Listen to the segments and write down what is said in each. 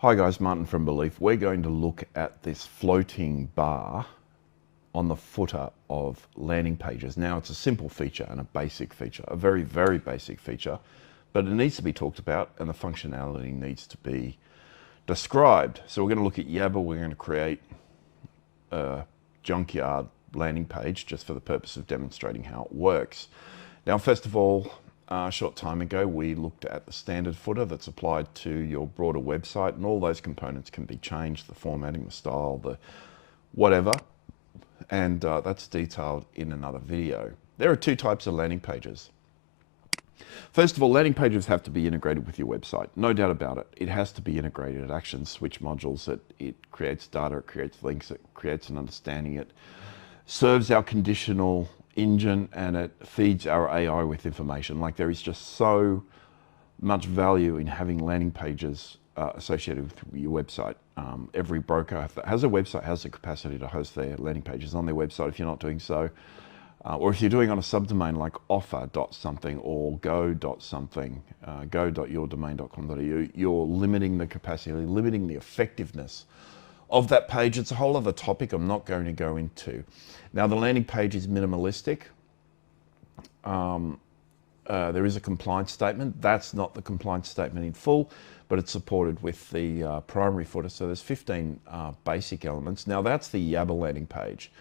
Hi guys, Martin from Belief. We're going to look at this floating bar on the footer of landing pages. Now it's a simple feature and a basic feature, a very, very basic feature, but it needs to be talked about and the functionality needs to be described. So we're going to look at Yabber. We're going to create a junkyard landing page just for the purpose of demonstrating how it works. Now, first of all, a short time ago, we looked at the standard footer that's applied to your broader website, and all those components can be changed, the formatting, the style, the whatever, and that's detailed in another video. There are two types of landing pages. First of all, landing pages have to be integrated with your website. No doubt about it. It has to be integrated. It actions switch modules. It creates data. It creates links. It creates an understanding. It serves our conditional engine and it feeds our AI with information. Like, there is just so much value in having landing pages associated with your website. Every broker that has a website has the capacity to host their landing pages on their website. If you're not doing so, or if you're doing on a subdomain like offer.something or go.something, go.yourdomain.com.au, you're limiting the capacity, limiting the effectiveness of that page. It's a whole other topic I'm not going to go into. Now, the landing page is minimalistic. There is a compliance statement. That's not the compliance statement in full, but it's supported with the primary footer. So there's 15 basic elements. Now, that's the Yabber landing page.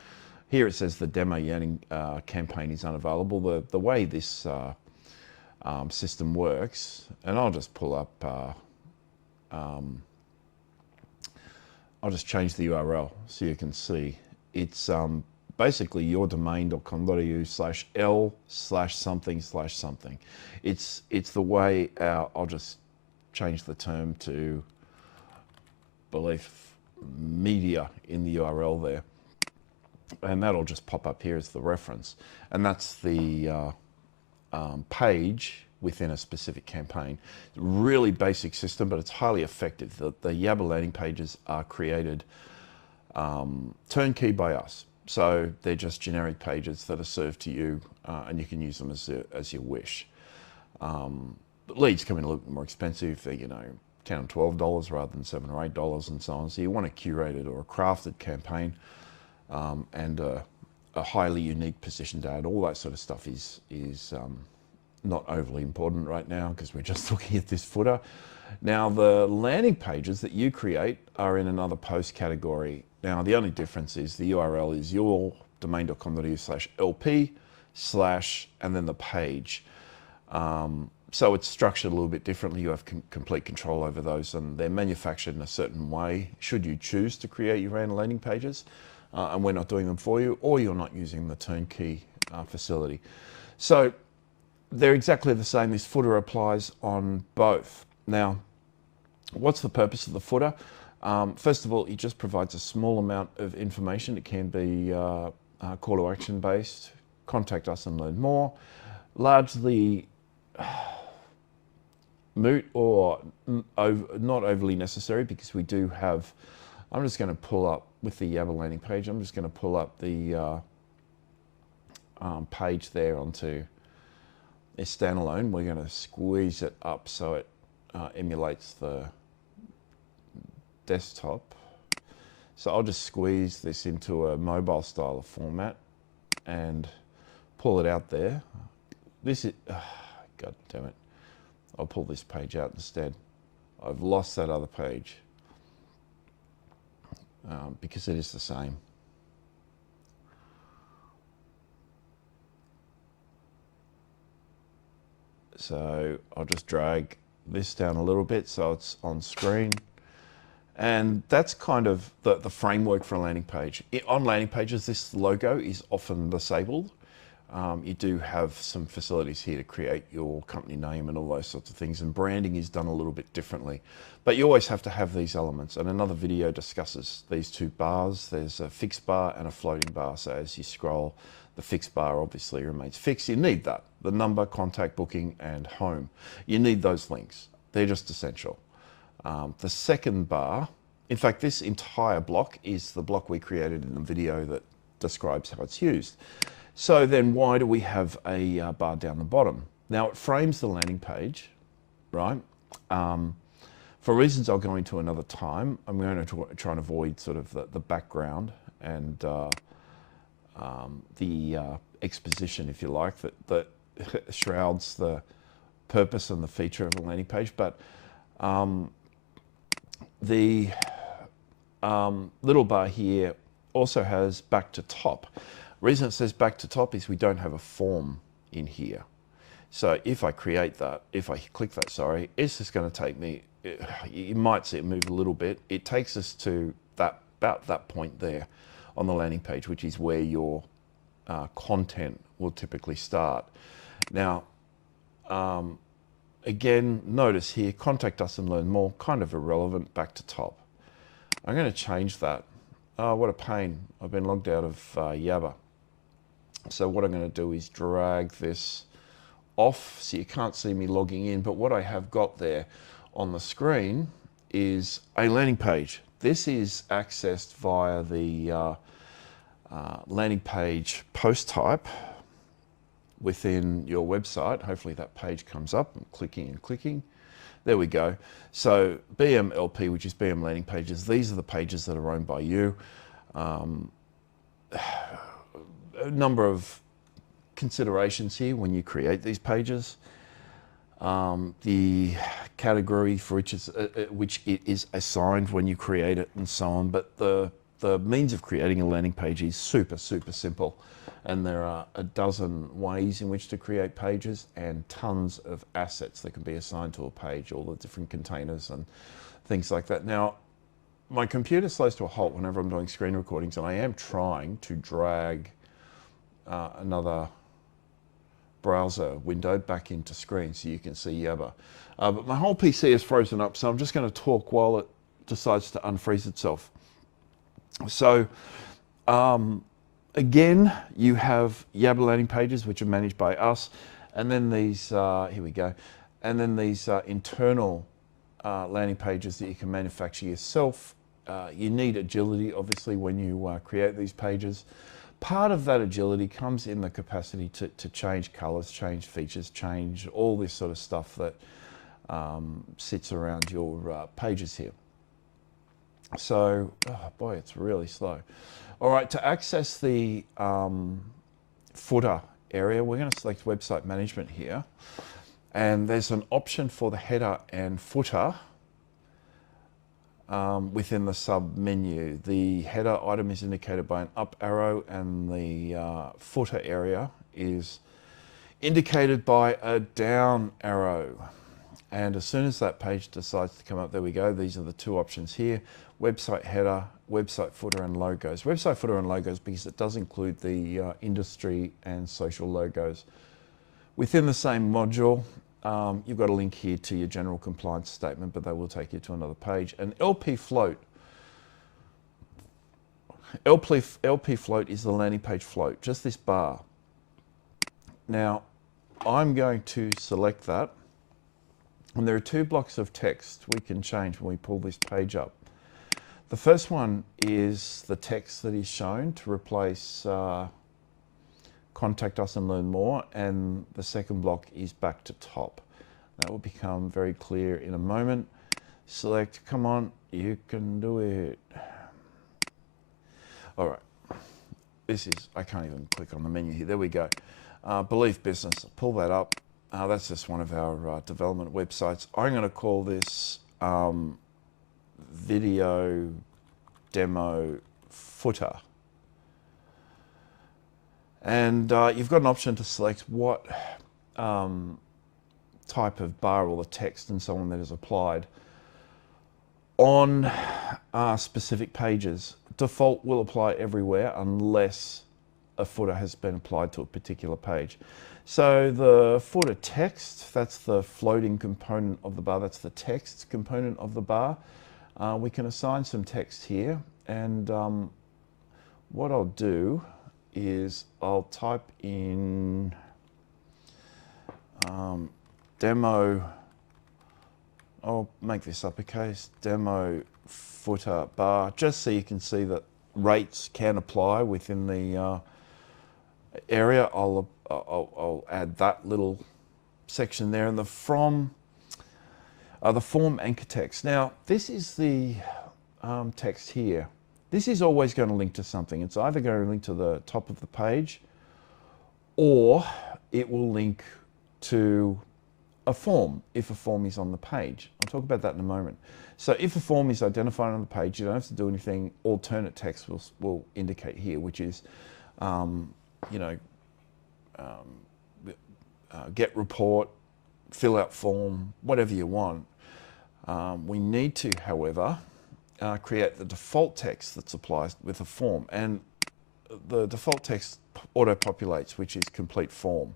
Here it says the demo Yanning campaign is unavailable. The way this system works, and I'll just pull up, I'll just change the URL so you can see. It's basically yourdomain.com.au/l/something/something. It's the way I'll just change the term to Belief Media in the URL there. And that'll just pop up here as the reference. And that's the page within a specific campaign. Really basic system, but it's highly effective. The Yabber landing pages are created turnkey by us. So they're just generic pages that are served to you, and you can use them as you wish. But leads come in a little bit more expensive. They're, $10 or $12 rather than $7 or $8 and so on. So you want a curated or a crafted campaign, and a highly unique positioned ad. All that sort of stuff is not overly important right now because we're just looking at this footer. Now, the landing pages that you create are in another post category. Now, the only difference is the URL is yourdomain.com.au/LP/ and then the page. So it's structured a little bit differently. You have complete control over those, and they're manufactured in a certain way should you choose to create your own landing pages, and we're not doing them for you, or you're not using the turnkey facility. So they're exactly the same. This footer applies on both. Now, what's the purpose of the footer? First of all, it just provides a small amount of information. It can be call to action based, contact us and learn more, largely moot or not overly necessary because we do have, I'm just going to pull up with the Yabber landing page, I'm just going to pull up the page there onto a standalone. We're going to squeeze it up so it emulates the desktop. So I'll just squeeze this into a mobile style of format and pull it out there. This is, God damn it. I'll pull this page out instead. I've lost that other page because it is the same. So I'll just drag this down a little bit so it's on screen. And that's kind of the framework for a landing page. On landing pages, this logo is often disabled. You do have some facilities here to create your company name and all those sorts of things, and branding is done a little bit differently. But you always have to have these elements, and another video discusses these two bars. There's a fixed bar and a floating bar, so as you scroll, the fixed bar obviously remains fixed. You need that. The number, contact, booking, and home. You need those links. They're just essential. The second bar, in fact, this entire block is the block we created in the video that describes how it's used. So then why do we have a bar down the bottom? Now, it frames the landing page, right? For reasons I'll go into another time, I'm going to try and avoid sort of the background and the exposition, if you like, that shrouds the purpose and the feature of a landing page. But the little bar here also has back to top. The reason it says back to top is we don't have a form in here. So if I create that, if I click that, sorry, it's just going to take me, you might see it move a little bit. It takes us to that, about that point there on the landing page, which is where your content will typically start. Now, again, notice here, contact us and learn more, kind of irrelevant, back to top. I'm going to change that. Oh, what a pain. I've been logged out of Yabber. So what I'm going to do is drag this off so you can't see me logging in, but what I have got there on the screen is a landing page. This is accessed via the landing page post type within your website. Hopefully that page comes up. I'm clicking and clicking. There we go. So BMLP, which is BM landing pages, these are the pages that are owned by you. A number of considerations here when you create these pages. The category for which it is assigned when you create it and so on. But the means of creating a landing page is super, super simple. And there are a dozen ways in which to create pages and tons of assets that can be assigned to a page, all the different containers and things like that. Now, my computer slows to a halt whenever I'm doing screen recordings, and I am trying to drag another browser window back into screen so you can see Yabber. But my whole PC is frozen up, so I'm just going to talk while it decides to unfreeze itself. So, again, you have Yabber landing pages, which are managed by us, and then these, here we go, and then these internal landing pages that you can manufacture yourself. You need agility, obviously, when you create these pages. Part of that agility comes in the capacity to change colors, change features, change all this sort of stuff that sits around your pages here. So, oh boy, it's really slow. All right, to access the footer area, we're going to select website management here. And there's an option for the header and footer within the sub menu. The header item is indicated by an up arrow, and the footer area is indicated by a down arrow. And as soon as that page decides to come up, there we go. These are the two options here: website header, website footer, and logos. Website footer and logos because it does include the industry and social logos. Within the same module, you've got a link here to your general compliance statement, but that will take you to another page. And LP float. LP float is the landing page float, just this bar. Now, I'm going to select that. And there are two blocks of text we can change when we pull this page up. The first one is the text that is shown to replace contact us and learn more, and the second block is back to top. That will become very clear in a moment. Select, come on, you can do it. All right, this is, I can't even click on the menu here. There we go. Believe business, pull that up. That's just one of our development websites. I'm going to call this video demo footer. And you've got an option to select what type of bar or the text and so on that is applied on specific pages. Default will apply everywhere unless a footer has been applied to a particular page. So the footer text, that's the floating component of the bar, that's the text component of the bar. We can assign some text here, and what I'll do is I'll type in demo, I'll make this uppercase, demo footer bar, just so you can see that rates can apply within the area. I'll add that little section there, and the from, The form anchor text. Now, this is the text here. This is always going to link to something. It's either going to link to the top of the page, or it will link to a form if a form is on the page. I'll talk about that in a moment. So if a form is identified on the page, you don't have to do anything. Alternate text will indicate here, which is, get report, fill out form, whatever you want. We need to, however, create the default text that's applied with a form, and the default text auto-populates, which is complete form.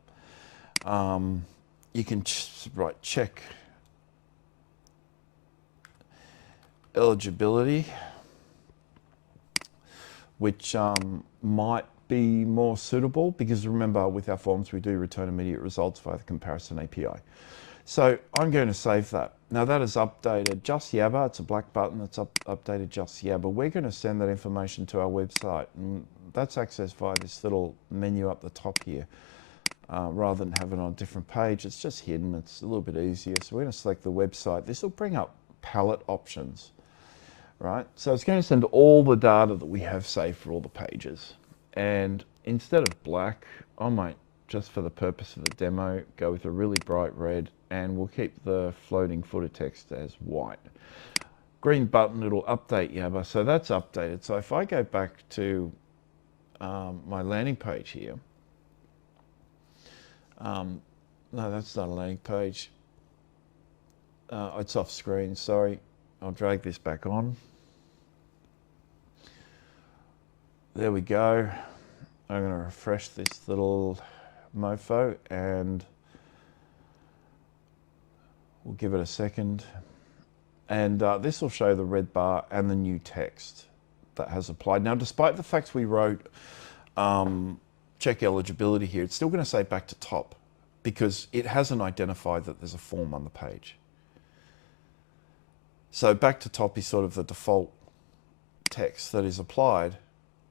You can write check eligibility, which might be more suitable, because remember, with our forms we do return immediate results via the comparison API. So I'm going to save that. Now that is updated just Yabber. It's a black button that's updated just Yabber. We're going to send that information to our website, and that's accessed via this little menu up the top here. Rather than have it on a different page, it's just hidden. It's a little bit easier. So we're going to select the website. This will bring up palette options, right? So it's going to send all the data that we have saved for all the pages. And instead of black, I might, just for the purpose of the demo, go with a really bright red, and we'll keep the floating footer text as white. Green button, it'll update Yabber. So that's updated. So if I go back to my landing page here, no, that's not a landing page. It's off screen, sorry. I'll drag this back on. There we go. I'm going to refresh this little mofo, and we'll give it a second. And this will show the red bar and the new text that has applied. Now, despite the fact we wrote check eligibility here, it's still going to say back to top, because it hasn't identified that there's a form on the page. So back to top is sort of the default text that is applied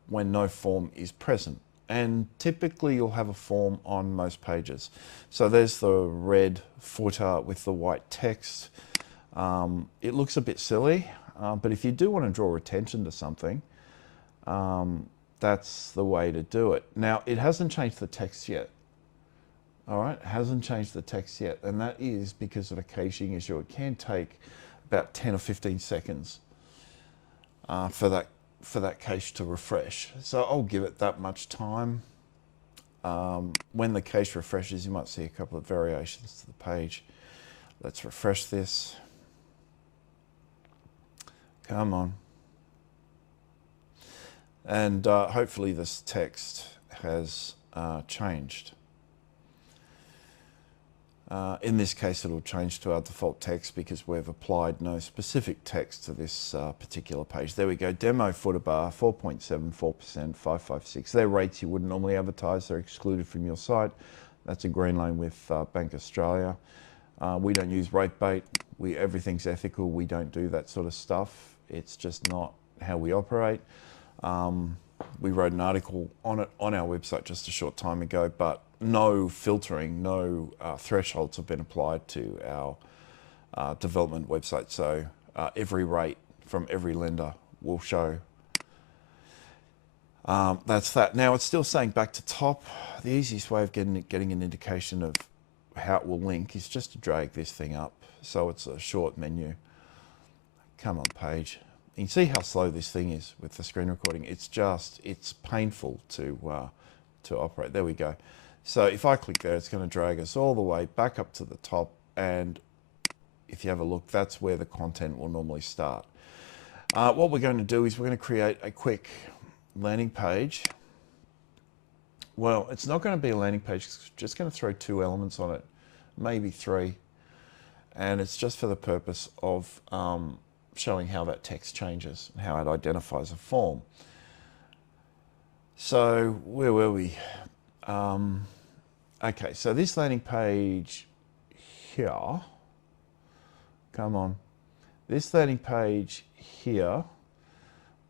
when no form is present. And typically you'll have a form on most pages. So there's the red footer with the white text. It looks a bit silly, but if you do want to draw attention to something, that's the way to do it. Now, it hasn't changed the text yet. All right, it hasn't changed the text yet, and that is because of a caching issue. It can take about 10 or 15 seconds for that cache to refresh. So I'll give it that much time. When the cache refreshes, you might see a couple of variations to the page. Let's refresh this. Come on. And hopefully this text has changed. In this case, it'll change to our default text because we've applied no specific text to this particular page. There we go. Demo footer bar, 4.74%, 556. They're rates you wouldn't normally advertise. They're excluded from your site. That's a green line with Bank Australia. We don't use rate bait. Everything's ethical. We don't do that sort of stuff. It's just not how we operate. We wrote an article on it on our website just a short time ago, but no filtering, no thresholds have been applied to our development website. So every rate from every lender will show. That's that. Now it's still saying back to top. The easiest way of getting an indication of how it will link is just to drag this thing up. So it's a short menu. Come on, page. You can see how slow this thing is with the screen recording. It's painful to operate. There we go. So if I click there, it's going to drag us all the way back up to the top. And if you have a look, that's where the content will normally start. What we're going to do is we're going to create a quick landing page. Well, it's not going to be a landing page. It's just going to throw 2 elements on it, maybe 3. And it's just for the purpose of showing how that text changes and how it identifies a form. So where were we? Okay, so this landing page here, come on, this landing page here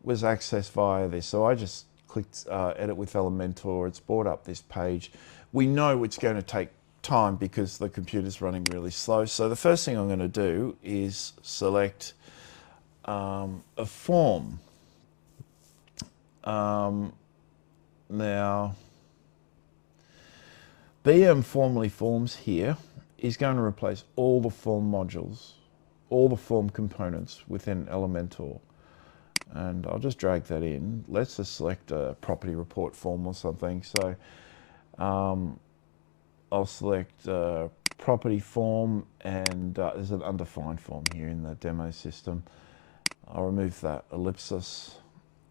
was accessed via this. So I just clicked edit with Elementor. It's brought up this page. We know it's going to take time because the computer's running really slow. So the first thing I'm going to do is select a form. Now, BM Formally Forms here is going to replace all the form modules, all the form components within Elementor. And I'll just drag that in. Let's just select a property report form or something. So I'll select property form, and there's an undefined form here in the demo system. I'll remove that ellipsis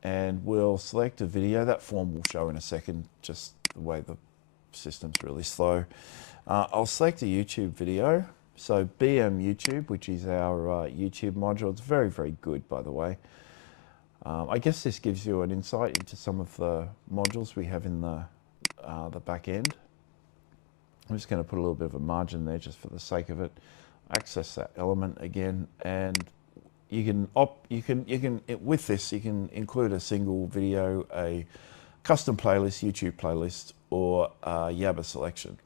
and we'll select a video. That form will show in a second, just the way the system's really slow. I'll select a YouTube video. So BM YouTube, which is our YouTube module. It's very, very good, by the way. I guess this gives you an insight into some of the modules we have in the back end. I'm just going to put a little bit of a margin there just for the sake of it. Access that element again, and you can with this you can include a single video, a custom playlist, YouTube playlist, or a Yabber selection.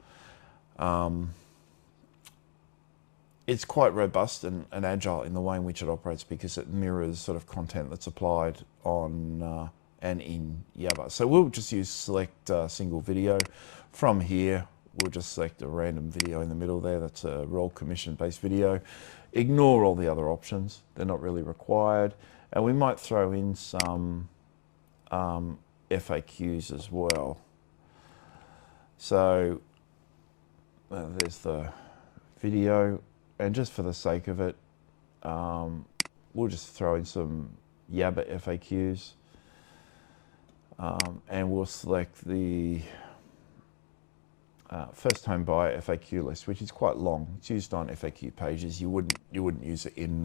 It's quite robust and agile in the way in which it operates because it mirrors sort of content that's applied on and in Yabber. So we'll just use select single video. From here, we'll just select a random video in the middle there. That's a roll commission based video. Ignore all the other options. They're not really required. And we might throw in some FAQs as well. So there's the video. And just for the sake of it, we'll just throw in some Yabber FAQs. And we'll select the first home buyer FAQ list, which is quite long. It's used on FAQ pages. You wouldn't use it in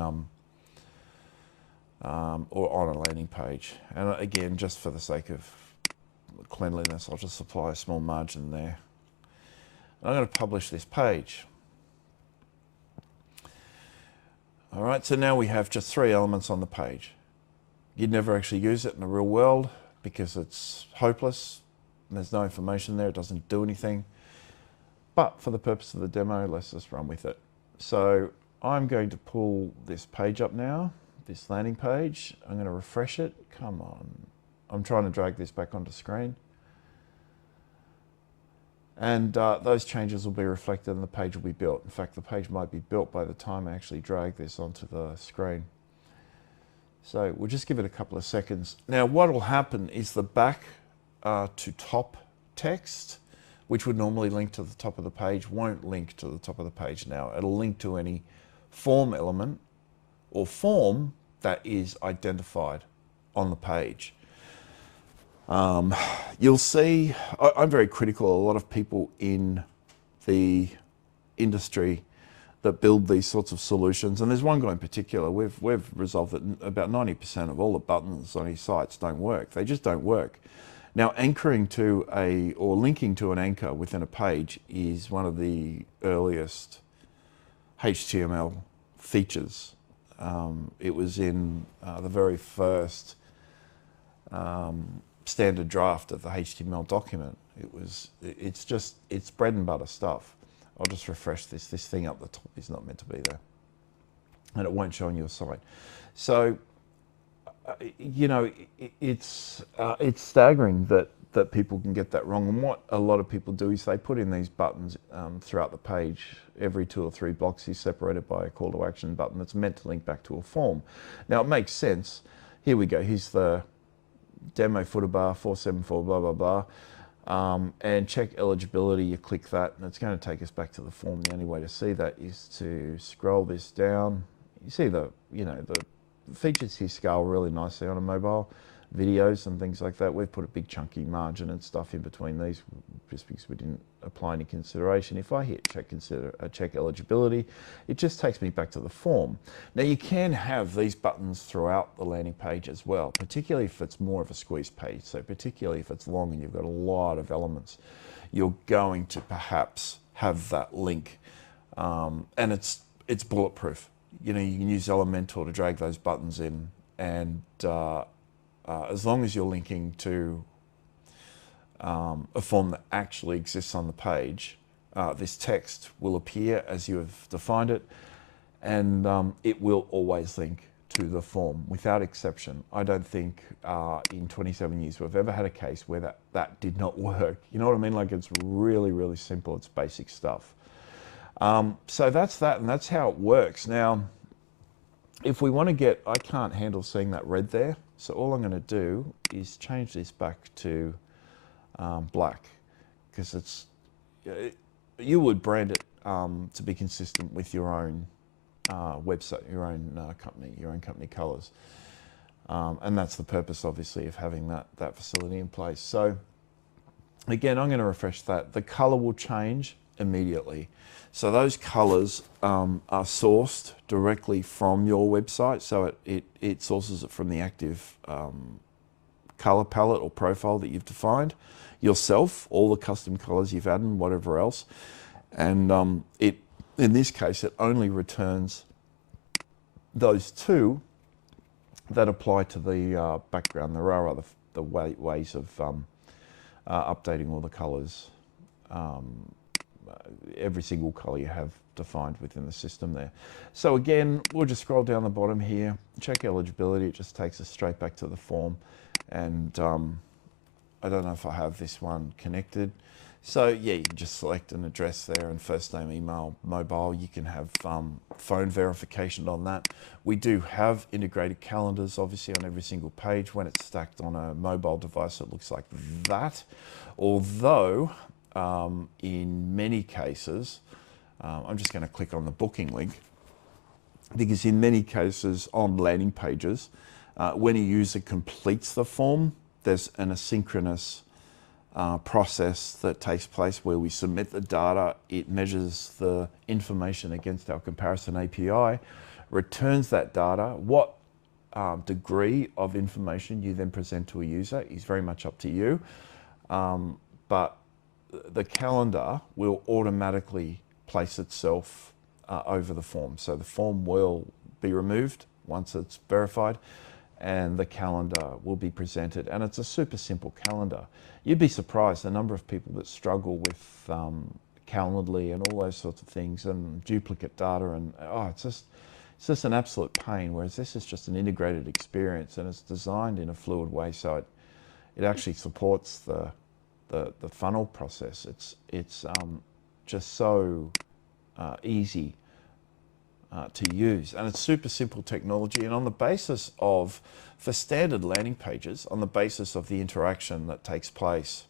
or on a landing page. And again, just for the sake of cleanliness, I'll just apply a small margin there. I'm going to publish this page. All right, so now we have just 3 elements on the page. You'd never actually use it in the real world because it's hopeless. There's no information there. It doesn't do anything. But for the purpose of the demo, let's just run with it. So I'm going to pull this page up now, this landing page. I'm going to refresh it. Come on. I'm trying to drag this back onto screen. And those changes will be reflected and the page will be built. In fact, the page might be built by the time I actually drag this onto the screen. So we'll just give it a couple of seconds. Now what will happen is the back to top text, which would normally link to the top of the page, won't link to the top of the page now. It'll link to any form element or form that is identified on the page. You'll see, I'm very critical. A lot of people in the industry that build these sorts of solutions, and there's one guy in particular, we've resolved that about 90% of all the buttons on his sites don't work. They just don't work. Now, anchoring to or linking to an anchor within a page is one of the earliest HTML features. It was in the very first standard draft of the HTML document. It's bread and butter stuff. I'll just refresh this. This thing up the top is not meant to be there. And it won't show on your site. So, you know, it's staggering that people can get that wrong. And what a lot of people do is they put in these buttons throughout the page. Every 2 or 3 blocks is separated by a call to action button that's meant to link back to a form. Now, it makes sense. Here we go. Here's the demo footer bar 474 blah blah blah, and check eligibility. You click that and it's going to take us back to the form. The only way to see that is to scroll this down. You see the features here scale really nicely on a mobile. Videos and things like that, we've put a big chunky margin and stuff in between these just because we didn't apply any consideration. If I hit check eligibility, it just takes me back to the form. Now you can have these buttons throughout the landing page as well, particularly if it's more of a squeeze page. So particularly if it's long and you've got a lot of elements, you're going to perhaps have that link, and it's bulletproof. You know, you can use Elementor to drag those buttons in, and as long as you're linking to a form that actually exists on the page, this text will appear as you have defined it, and it will always link to the form without exception. I don't think in 27 years we've ever had a case where that did not work. You know what I mean? Like, it's really, really simple. It's basic stuff. So that's that, and that's how it works. Now, if we want to get, I can't handle seeing that red there, so all I'm going to do is change this back to black, because you would brand it to be consistent with your own website, your own company colors, and that's the purpose, obviously, of having that facility in place. So again, I'm going to refresh that. The color will change immediately. So those colors are sourced directly from your website. So it sources it from the active color palette or profile that you've defined yourself, all the custom colors you've added, and whatever else. And in this case, it only returns those two that apply to the background. There are other ways of updating all the colors. Every single color you have defined within the system there. So again, we'll just scroll down the bottom here, check eligibility. It just takes us straight back to the form. And I don't know if I have this one connected. So yeah, you can just select an address there and first name, email, mobile. You can have phone verification on that. We do have integrated calendars, obviously, on every single page. When it's stacked on a mobile device, it looks like that. Although, in many cases, I'm just going to click on the booking link, because in many cases on landing pages, when a user completes the form, there's an asynchronous process that takes place where we submit the data, it measures the information against our comparison API, returns that data. What degree of information you then present to a user is very much up to you, but the calendar will automatically place itself over the form. So the form will be removed once it's verified, and the calendar will be presented. And it's a super simple calendar. You'd be surprised the number of people that struggle with Calendly and all those sorts of things, and duplicate data, and it's just an absolute pain, whereas this is just an integrated experience, and it's designed in a fluid way, so it actually supports the funnel process. It's just so easy to use, and it's super simple technology. And on the basis of, for standard landing pages, on the basis of the interaction that takes place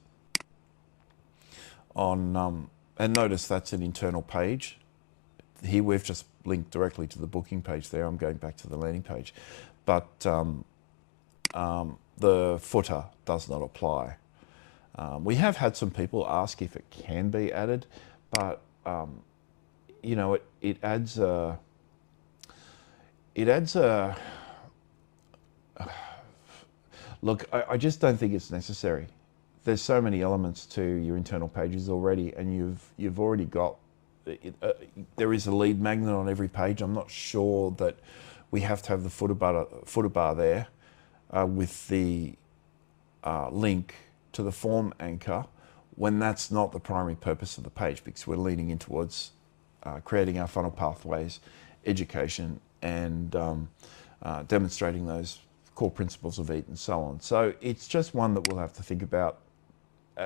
on, and notice that's an internal page. Here we've just linked directly to the booking page there. I'm going back to the landing page, but the footer does not apply. We have had some people ask if it can be added, but you know, it adds a look. I just don't think it's necessary. There's so many elements to your internal pages already, and you've already got. There is a lead magnet on every page. I'm not sure that we have to have the footer bar there with the link to the form anchor, when that's not the primary purpose of the page, because we're leaning in towards creating our funnel pathways, education, and demonstrating those core principles of EAT and so on. So it's just one that we'll have to think about.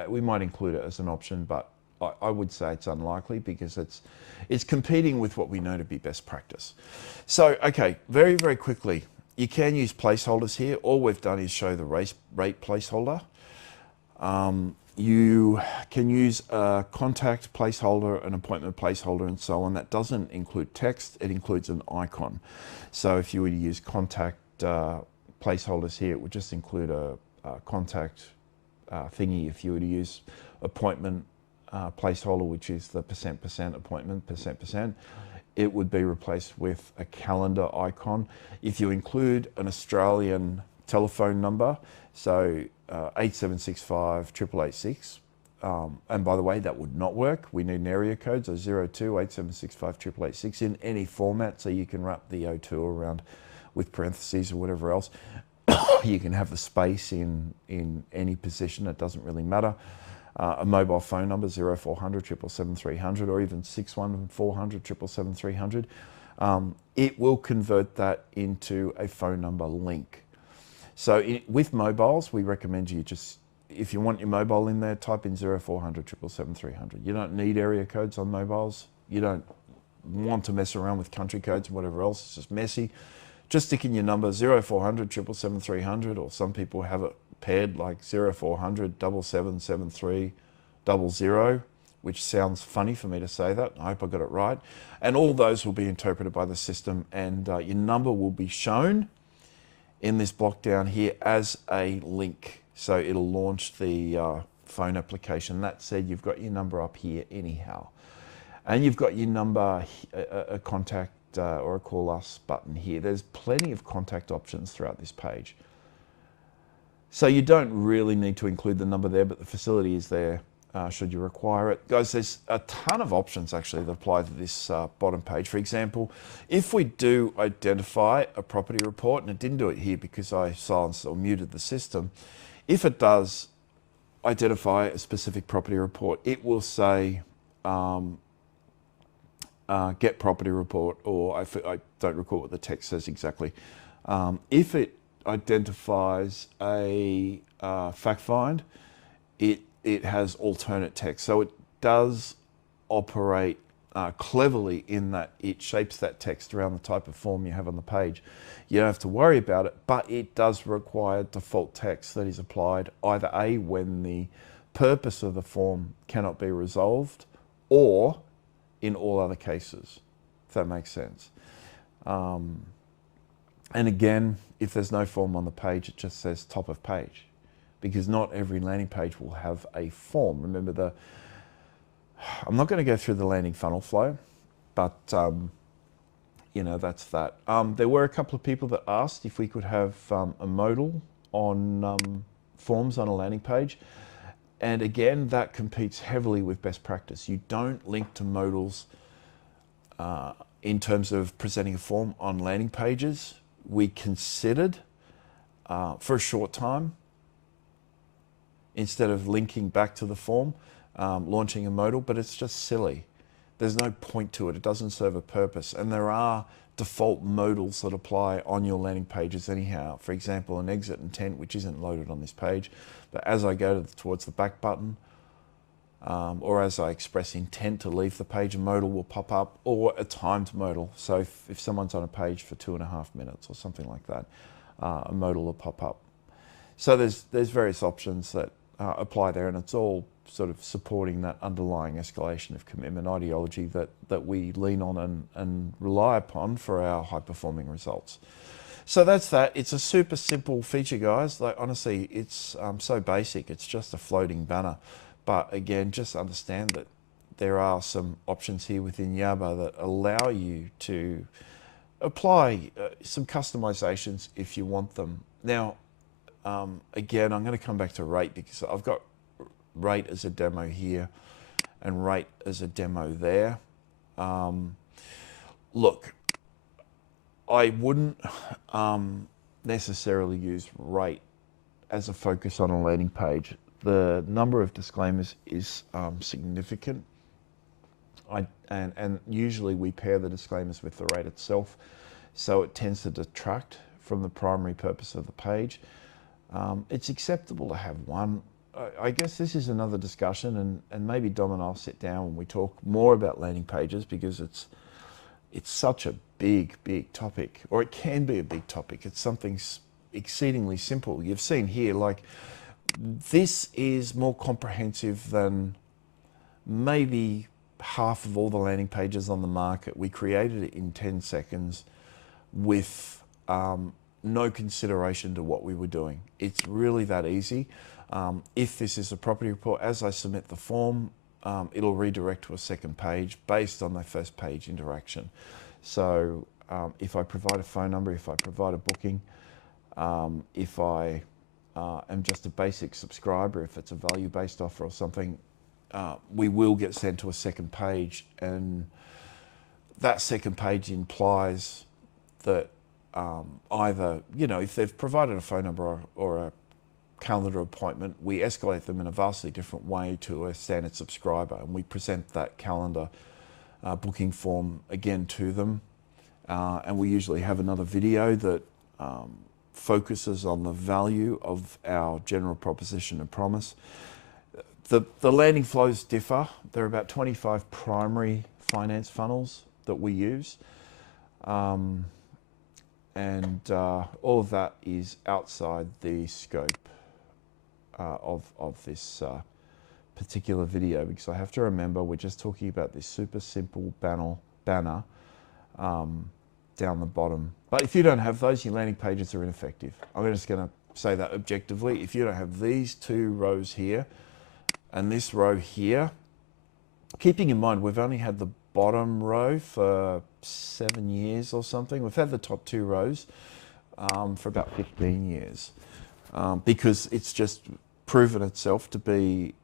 We might include it as an option, but I would say it's unlikely, because it's competing with what we know to be best practice. So, okay, very, very quickly, you can use placeholders here. All we've done is show the rate placeholder. You can use a contact placeholder, an appointment placeholder, and so on. That doesn't include text, it includes an icon. So if you were to use contact placeholders here, it would just include a contact thingy. If you were to use appointment placeholder, which is the %% appointment, %%, it would be replaced with a calendar icon. If you include an Australian telephone number, so 8765 886, and by the way, that would not work. We need an area code, so 02 8765 886 in any format, so you can wrap the 02 around with parentheses or whatever else. You can have the space in any position, it doesn't really matter. a mobile phone number, 0400 777 300, or even 61400 777 300, it will convert that into a phone number link. So with mobiles, we recommend you just, if you want your mobile in there, type in 0400 777 300. You don't need area codes on mobiles. You don't want to mess around with country codes and whatever else. It's just messy. Just stick in your number 0400 777 300, or some people have it paired like 0400 7773 00, which sounds funny for me to say that. I hope I got it right. And all those will be interpreted by the system, and your number will be shown in this block down here as a link. So it'll launch the phone application. That said, you've got your number up here anyhow. And you've got your number, a contact or a call us button here. There's plenty of contact options throughout this page. So you don't really need to include the number there, but the facility is there should you require it. Guys, there's a ton of options actually that apply to this bottom page. For example, if we do identify a property report, and it didn't do it here because I silenced or muted the system, if it does identify a specific property report, it will say get property report, or I don't recall what the text says exactly. If it identifies a fact find, it has alternate text. So it does operate cleverly in that it shapes that text around the type of form you have on the page. You don't have to worry about it, but it does require default text that is applied either A, when the purpose of the form cannot be resolved, or in all other cases, if that makes sense. And again, if there's no form on the page, it just says top of page, because not every landing page will have a form. Remember, I'm not going to go through the landing funnel flow, but you know, that's that. There were a couple of people that asked if we could have a modal on forms on a landing page. And again, that competes heavily with best practice. You don't link to modals in terms of presenting a form on landing pages. We considered for a short time, instead of linking back to the form, launching a modal, but it's just silly. There's no point to it. It doesn't serve a purpose. And there are default modals that apply on your landing pages anyhow. For example, an exit intent, which isn't loaded on this page, but as I go towards the back button, or as I express intent to leave the page, a modal will pop up, or a timed modal. So if someone's on a page for 2.5 minutes or something like that, a modal will pop up. So there's various options that apply there, and it's all sort of supporting that underlying escalation of commitment ideology that we lean on and rely upon for our high-performing results. So that's that. It's a super simple feature, guys. Like, honestly, it's so basic. It's just a floating banner. But again, just understand that there are some options here within Yabber that allow you to apply some customizations if you want them. Now, again, I'm going to come back to rate, because I've got rate as a demo here and rate as a demo there. Look, I wouldn't necessarily use rate as a focus on a landing page. The number of disclaimers is significant. And usually we pair the disclaimers with the rate itself, so it tends to detract from the primary purpose of the page. It's acceptable to have one. I guess this is another discussion, and maybe Dom and I'll sit down when we talk more about landing pages, because it's such a big topic, or it can be a big topic. It's something exceedingly simple. You've seen here, like, this is more comprehensive than maybe half of all the landing pages on the market. We created it in 10 seconds with no consideration to what we were doing. It's really that easy. If this is a property report, as I submit the form, it'll redirect to a second page based on the first page interaction. So if I provide a phone number, if I provide a booking, if I am just a basic subscriber, if it's a value-based offer or something, we will get sent to a second page, and that second page implies that either, you know, if they've provided a phone number or a calendar appointment, we escalate them in a vastly different way to a standard subscriber, and we present that calendar booking form again to them. And we usually have another video that focuses on the value of our general proposition and promise. The landing flows differ. There are about 25 primary finance funnels that we use. And all of that is outside the scope of this particular video, because I have to remember we're just talking about this super simple banner down the bottom. But if you don't have those, your landing pages are ineffective. I'm just going to say that objectively. If you don't have these two rows here and this row here, keeping in mind we've only had the bottom row for 7 years or something. We've had the top two rows for about 15 years because it's just proven itself to be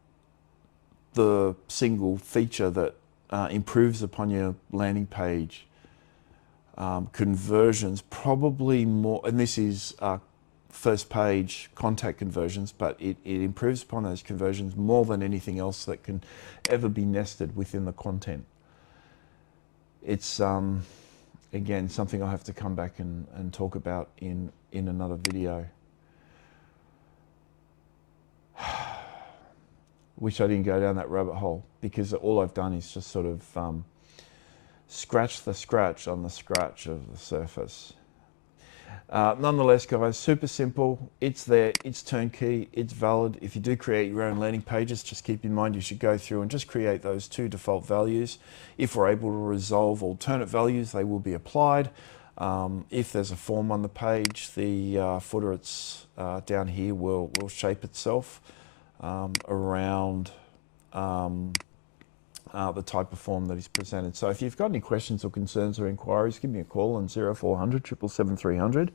the single feature that improves upon your landing page conversions, probably more, and this is first page contact conversions, but it improves upon those conversions more than anything else that can ever be nested within the content. It's again something I'll have to come back and talk about in another video. Wish I didn't go down that rabbit hole, because all I've done is just sort of scratch the scratch on the scratch of the surface. Nonetheless, guys, super simple. It's there, it's turnkey, it's valid. If you do create your own landing pages, just keep in mind you should go through and just create those two default values. If we're able to resolve alternate values, they will be applied. If there's a form on the page, the footer it's down here will shape itself around the type of form that is presented. So if you've got any questions or concerns or inquiries, give me a call on 0400 777 300.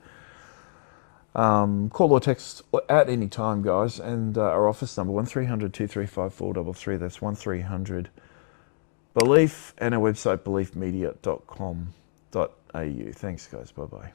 Call or text at any time, guys, and our office number 1300 235 433. That's 1300 Belief, and our website beliefmedia.com.au. Thanks, guys. Bye bye.